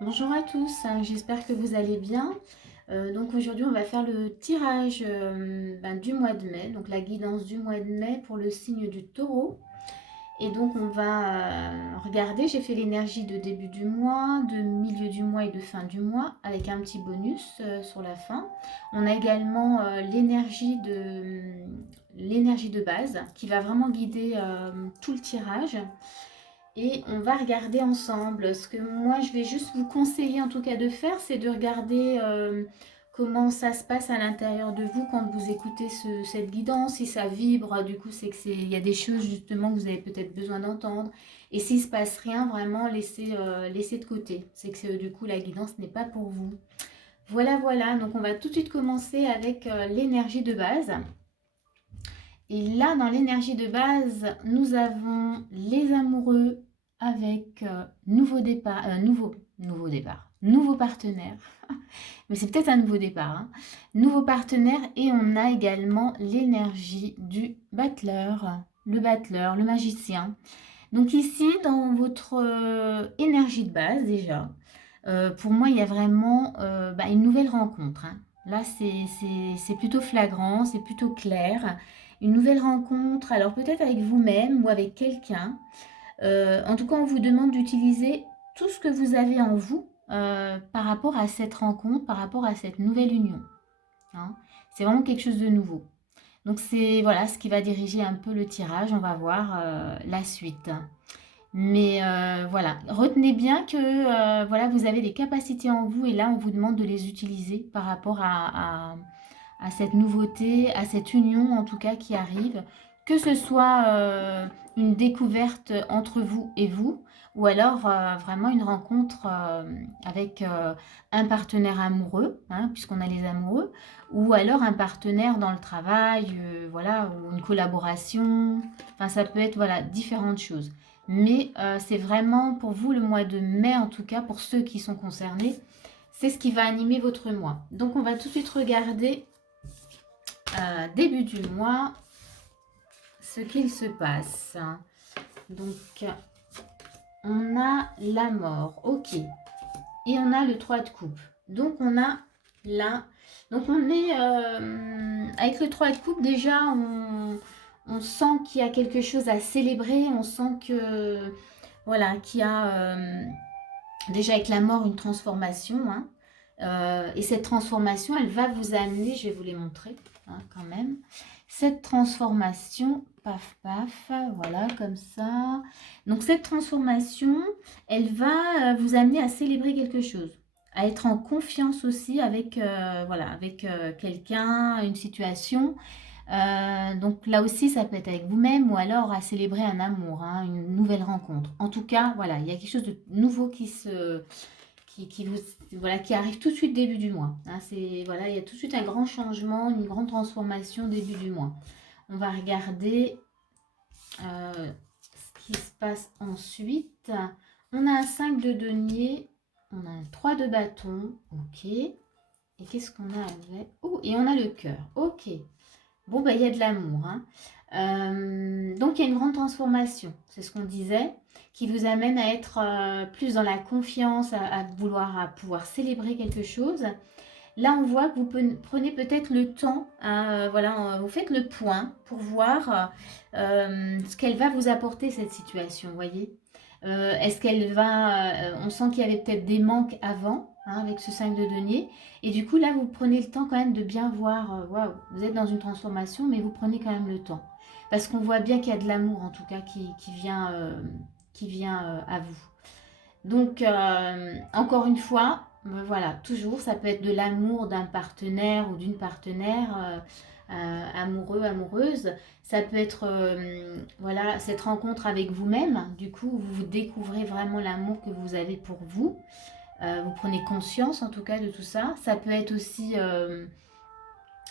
Bonjour à tous, j'espère que vous allez bien. Donc aujourd'hui on va faire le tirage du mois de mai, donc la guidance du mois de mai pour le signe du taureau. Et donc on va regarder, j'ai fait l'énergie de début du mois, de milieu du mois et de fin du mois avec un petit bonus sur la fin. On a également l'énergie de base qui va vraiment guider tout le tirage. Et on va regarder ensemble. Ce que moi, je vais juste vous conseiller en tout cas de faire, c'est de regarder comment ça se passe à l'intérieur de vous quand vous écoutez cette guidance. Si ça vibre, du coup, c'est il y a des choses justement que vous avez peut-être besoin d'entendre. Et s'il ne se passe rien, vraiment, laissez de côté. C'est que du coup, la guidance n'est pas pour vous. Voilà, voilà. Donc, on va tout de suite commencer avec l'énergie de base. Et là, dans l'énergie de base, nous avons les amoureux avec nouveau partenaire. Mais c'est peut-être un nouveau départ. Hein. Nouveau partenaire et on a également l'énergie du battleur, le magicien. Donc ici, dans votre énergie de base déjà, pour moi, il y a vraiment une nouvelle rencontre. Hein. Là, c'est plutôt flagrant, c'est plutôt clair. Une nouvelle rencontre, alors peut-être avec vous-même ou avec quelqu'un. En tout cas, on vous demande d'utiliser tout ce que vous avez en vous par rapport à cette rencontre, par rapport à cette nouvelle union. Hein. C'est vraiment quelque chose de nouveau. Donc c'est voilà ce qui va diriger un peu le tirage. On va voir la suite. Mais voilà, retenez bien que voilà, vous avez des capacités en vous et là, on vous demande de les utiliser par rapport à cette nouveauté, à cette union en tout cas qui arrive, que ce soit une découverte entre vous et vous, ou alors vraiment une rencontre avec un partenaire amoureux, hein, puisqu'on a les amoureux, ou alors un partenaire dans le travail, voilà, ou une collaboration, enfin ça peut être voilà, différentes choses. Mais c'est vraiment pour vous le mois de mai, en tout cas pour ceux qui sont concernés, c'est ce qui va animer votre mois. Donc on va tout de suite regarder début du mois ce qu'il se passe. Donc on a la mort, ok. Et on a le 3 de coupe. Donc on a là. Donc on est avec le 3 de coupe déjà on sent qu'il y a quelque chose à célébrer. On sent que voilà qu'il y a déjà avec la mort une transformation. Hein. Et cette transformation, elle va vous amener, je vais vous les montrer hein, quand même. Cette transformation, paf, paf, voilà, comme ça. Donc cette transformation, elle va vous amener à célébrer quelque chose, à être en confiance aussi avec, voilà, avec quelqu'un, une situation. Donc là aussi, ça peut être avec vous-même ou alors à célébrer un amour, hein, une nouvelle rencontre. En tout cas, voilà, il y a quelque chose de nouveau qui arrive tout de suite début du mois. Hein, voilà, il y a tout de suite un grand changement, une grande transformation début du mois. On va regarder ce qui se passe ensuite. On a un 5 de denier, on a un 3 de bâton, ok. Et qu'est-ce qu'on a avec? Oh, et on a le cœur, ok. Bon, bah, il y a de l'amour. Hein. Donc, il y a une grande transformation, c'est ce qu'on disait, qui vous amène à être plus dans la confiance, à vouloir, à pouvoir célébrer quelque chose. Là, on voit que vous prenez peut-être le temps, hein, voilà, vous faites le point pour voir ce qu'elle va vous apporter, cette situation, vous voyez. Est-ce qu'elle va... on sent qu'il y avait peut-être des manques avant, hein, avec ce 5 de denier. Et du coup, là, vous prenez le temps quand même de bien voir, waouh, vous êtes dans une transformation, mais vous prenez quand même le temps. Parce qu'on voit bien qu'il y a de l'amour, en tout cas, qui vient à vous. Donc, encore une fois, voilà, toujours, ça peut être de l'amour d'un partenaire ou d'une partenaire amoureux, amoureuse. Ça peut être, voilà, cette rencontre avec vous-même. Du coup, vous découvrez vraiment l'amour que vous avez pour vous. Vous prenez conscience, en tout cas, de tout ça. Ça peut être aussi,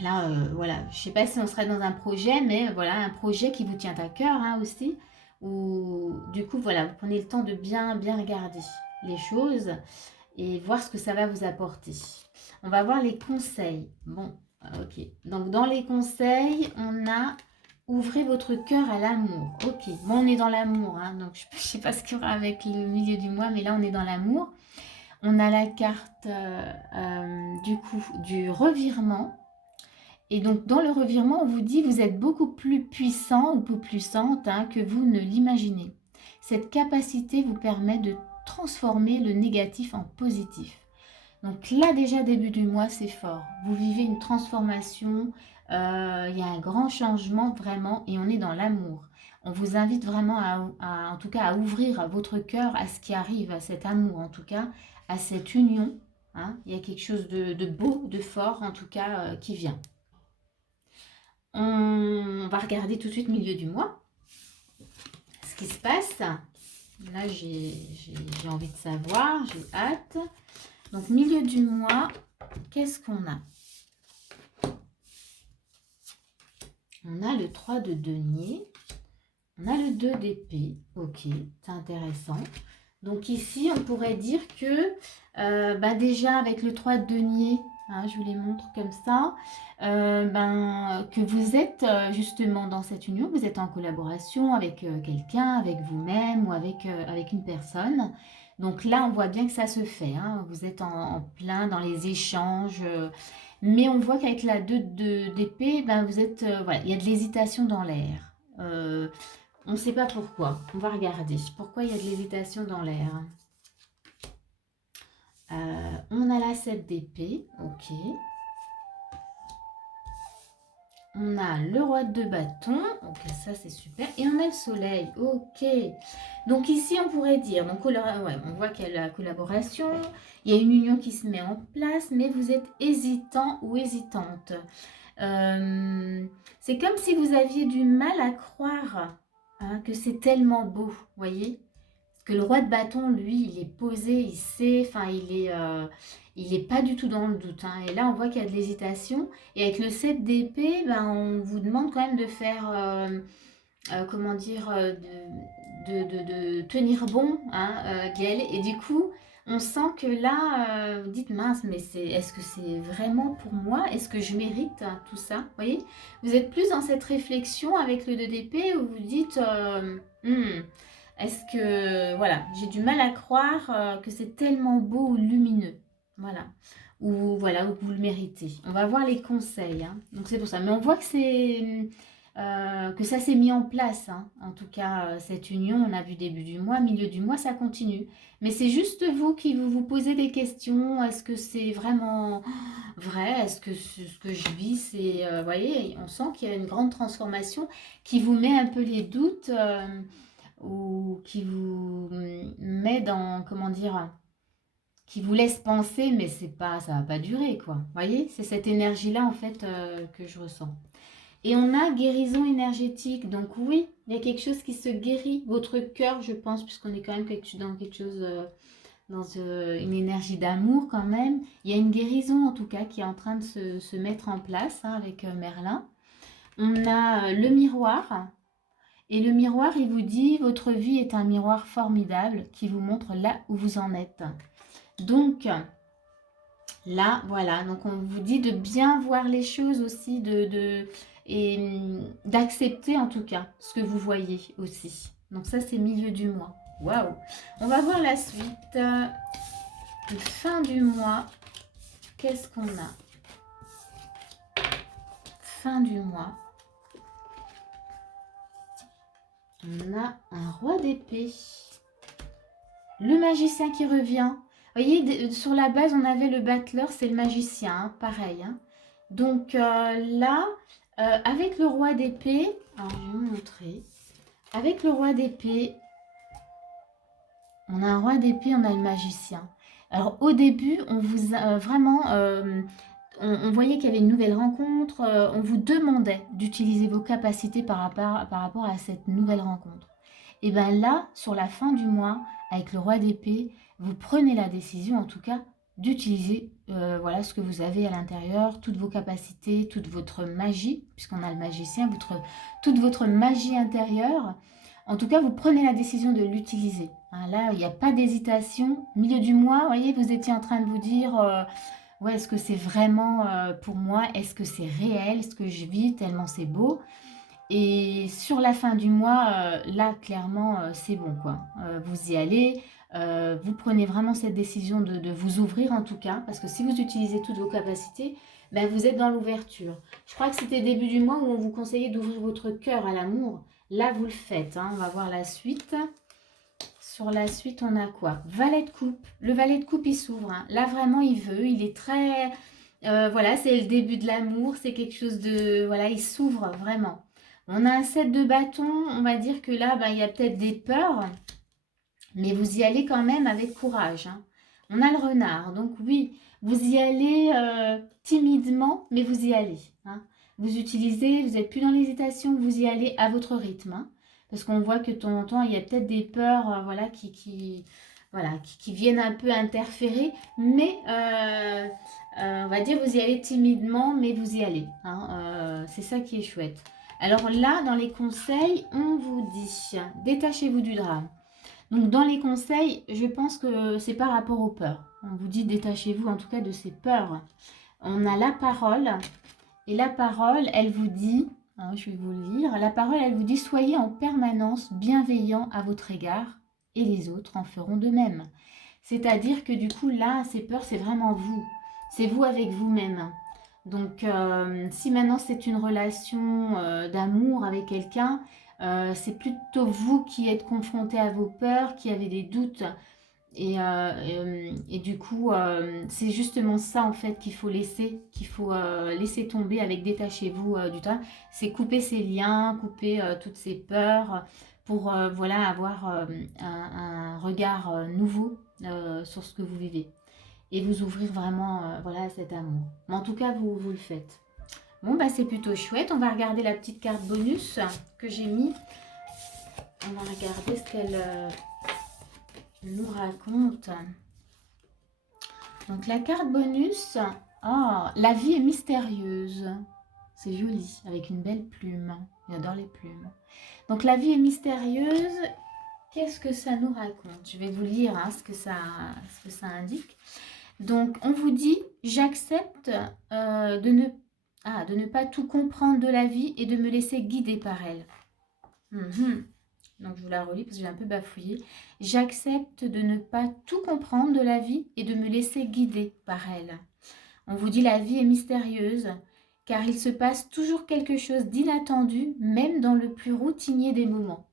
là, voilà, je ne sais pas si on serait dans un projet, mais voilà, un projet qui vous tient à cœur hein, aussi. Ou du coup, voilà, vous prenez le temps de bien, bien regarder les choses et voir ce que ça va vous apporter. On va voir les conseils. Bon, ok. Donc, dans les conseils, on a ouvrez votre cœur à l'amour. Ok, bon, on est dans l'amour. Hein, donc, je ne sais pas ce qu'il y aura avec le milieu du mois, mais là, on est dans l'amour. On a la carte du coup du revirement. Et donc dans le revirement, on vous dit vous êtes beaucoup plus puissant ou plus puissante hein, que vous ne l'imaginez. Cette capacité vous permet de transformer le négatif en positif. Donc là déjà début du mois c'est fort. Vous vivez une transformation, il y a un grand changement vraiment et on est dans l'amour. On vous invite vraiment en tout cas à ouvrir votre cœur à ce qui arrive, à cet amour en tout cas, à cette union. Hein. Il y a quelque chose de beau, de fort en tout cas qui vient. On va regarder tout de suite milieu du mois, ce qui se passe. Là j'ai envie de savoir, j'ai hâte. Donc milieu du mois, qu'est-ce qu'on a? On a le 3 de denier, on a le 2 d'épée, ok, c'est intéressant. Donc ici, on pourrait dire que déjà avec le 3 de denier, hein, je vous les montre comme ça, que vous êtes justement dans cette union, vous êtes en collaboration avec quelqu'un, avec vous-même ou avec une personne. Donc là, on voit bien que ça se fait, hein, vous êtes en plein dans les échanges, mais on voit qu'avec la 2 d'épée, vous êtes, voilà, il y a de l'hésitation dans l'air. On ne sait pas pourquoi. On va regarder pourquoi il y a de l'hésitation dans l'air. On a la 7 d'épée, ok. On a le roi de bâton, ok, ça c'est super. Et on a le soleil, ok. Donc ici on pourrait dire, donc, ouais, on voit qu'il y a la collaboration, il y a une union qui se met en place, mais vous êtes hésitant ou hésitante. C'est comme si vous aviez du mal à croire hein, que c'est tellement beau, voyez. Parce que le roi de bâton, lui, il est posé, il sait, enfin, il est pas du tout dans le doute. Hein. Et là, on voit qu'il y a de l'hésitation. Et avec le 7 d'épée, on vous demande quand même de faire, comment dire, de tenir bon, hein, d'y aller. Et du coup, on sent que là, vous dites, mince, mais est-ce que c'est vraiment pour moi? Est-ce que je mérite hein, tout ça? Vous voyez? Vous êtes plus dans cette réflexion avec le 2 d'épée où vous dites, est-ce que, voilà, j'ai du mal à croire que c'est tellement beau ou lumineux. Voilà. Ou voilà, ou que vous le méritez. On va voir les conseils. Hein. Donc c'est pour ça. Mais on voit que que ça s'est mis en place. Hein. En tout cas, cette union, on a vu début du mois, milieu du mois, ça continue. Mais c'est juste vous qui vous posez des questions. Est-ce que c'est vraiment vrai? Est-ce que ce que je vis, c'est... vous voyez, on sent qu'il y a une grande transformation qui vous met un peu les doutes ou qui vous met dans, comment dire, qui vous laisse penser, mais c'est pas, ça va pas durer, quoi. Vous voyez, c'est cette énergie-là, en fait, que je ressens. Et on a guérison énergétique. Donc oui, il y a quelque chose qui se guérit. Votre cœur, je pense, puisqu'on est quand même dans quelque chose, dans une énergie d'amour quand même. Il y a une guérison, en tout cas, qui est en train de se mettre en place hein, avec Merlin. On a le miroir. Et le miroir, il vous dit, votre vie est un miroir formidable qui vous montre là où vous en êtes. Donc, là, voilà, donc on vous dit de bien voir les choses aussi, et d'accepter en tout cas ce que vous voyez aussi. Donc ça, c'est milieu du mois. Waouh! On va voir la suite. Fin du mois, qu'est-ce qu'on a? Fin du mois. On a un roi d'épée. Le magicien qui revient. Vous voyez, sur la base, on avait le battleur, c'est le magicien, hein, pareil. Hein. Donc là, avec le roi d'épée, alors je vais vous montrer. Avec le roi d'épée, on a un roi d'épée, on a le magicien. Alors au début, on vous a vraiment, on voyait qu'il y avait une nouvelle rencontre, on vous demandait d'utiliser vos capacités par rapport à cette nouvelle rencontre. Et bien là, sur la fin du mois, avec le roi d'épée, vous prenez la décision en tout cas d'utiliser voilà, ce que vous avez à l'intérieur, toutes vos capacités, toute votre magie, puisqu'on a le magicien, toute votre magie intérieure. En tout cas, vous prenez la décision de l'utiliser. Hein, là, il n'y a pas d'hésitation. Milieu du mois, vous voyez, vous étiez en train de vous dire... ouais, est-ce que c'est vraiment pour moi? Est-ce que c'est réel? Ce que je vis tellement c'est beau? Et sur la fin du mois, là, clairement, c'est bon, quoi. Vous y allez. Vous prenez vraiment cette décision de vous ouvrir en tout cas, parce que si vous utilisez toutes vos capacités, ben vous êtes dans l'ouverture. Je crois que c'était début du mois où on vous conseillait d'ouvrir votre cœur à l'amour. Là, vous le faites. Hein. On va voir la suite. Sur la suite, on a quoi? Valet de coupe. Le valet de coupe, il s'ouvre. Hein. Là, vraiment, il veut. Il est très... voilà, c'est le début de l'amour. C'est quelque chose de... Voilà, il s'ouvre vraiment. On a un 7 de bâton. On va dire que là, ben, il y a peut-être des peurs. Mais vous y allez quand même avec courage. Hein. On a le renard. Donc oui, vous y allez timidement, mais vous y allez. Hein. Vous utilisez, vous n'êtes plus dans l'hésitation, vous y allez à votre rythme. Hein. Parce qu'on voit que de temps en temps, il y a peut-être des peurs voilà, qui viennent un peu interférer. Mais on va dire, vous y allez timidement, mais vous y allez. Hein. C'est ça qui est chouette. Alors là, dans les conseils, on vous dit, détachez-vous du drame. Donc dans les conseils, je pense que c'est par rapport aux peurs. On vous dit détachez-vous en tout cas de ces peurs. On a la parole. Et la parole, elle vous dit, hein, je vais vous le lire, la parole, elle vous dit soyez en permanence bienveillant à votre égard et les autres en feront de même. C'est-à-dire que du coup là, ces peurs, c'est vraiment vous. C'est vous avec vous-même. Donc si maintenant c'est une relation d'amour avec quelqu'un, c'est plutôt vous qui êtes confronté à vos peurs, qui avez des doutes. Et du coup, c'est justement ça en fait qu'il faut laisser tomber avec détachez-vous du temps. C'est couper ces liens, couper toutes ces peurs pour voilà, avoir un regard nouveau sur ce que vous vivez. Et vous ouvrir vraiment voilà, à cet amour. Mais en tout cas, vous le faites. Bon, bah c'est plutôt chouette. On va regarder la petite carte bonus que j'ai mis. On va regarder ce qu'elle nous raconte. Donc la carte bonus, oh, la vie est mystérieuse. C'est joli, avec une belle plume. J'adore les plumes. Donc la vie est mystérieuse. Qu'est-ce que ça nous raconte? Je vais vous lire hein, ce que ça indique. Donc on vous dit, j'accepte de ne pas tout comprendre de la vie et de me laisser guider par elle. Donc je vous la relis parce que j'ai un peu bafouillé. J'accepte de ne pas tout comprendre de la vie et de me laisser guider par elle. On vous dit la vie est mystérieuse car il se passe toujours quelque chose d'inattendu même dans le plus routinier des moments.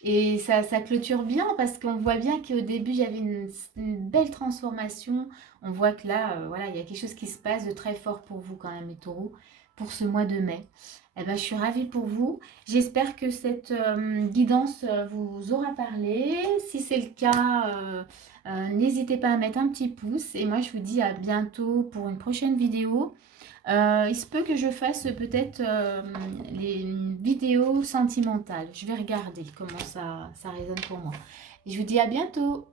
Et ça clôture bien parce qu'on voit bien qu'au début, il y avait une belle transformation. On voit que là, voilà, il y a quelque chose qui se passe de très fort pour vous quand même, les taureaux, pour ce mois de mai. Eh ben, je suis ravie pour vous. J'espère que cette guidance vous aura parlé. Si c'est le cas, n'hésitez pas à mettre un petit pouce. Et moi, je vous dis à bientôt pour une prochaine vidéo. Il se peut que je fasse peut-être les vidéos sentimentales. Je vais regarder comment ça résonne pour moi. Et je vous dis à bientôt.